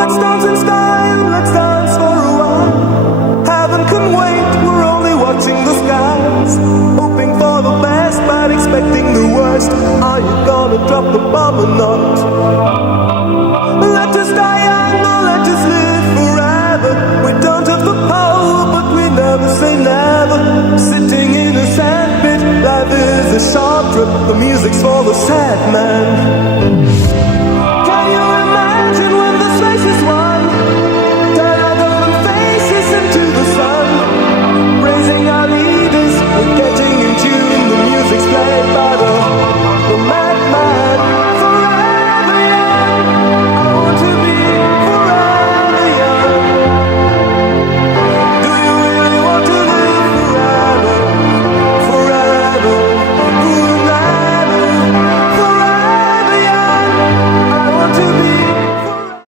Let's dance in style, let's dance for a while. Heaven can wait, we're only watching the skies. Hoping for the best, but expecting the worst. Are you gonna drop the bomb or not? Let us die young or let us live forever. We don't have the power, but we never say never. Sitting in a sandpit, life is a short trip. The music's for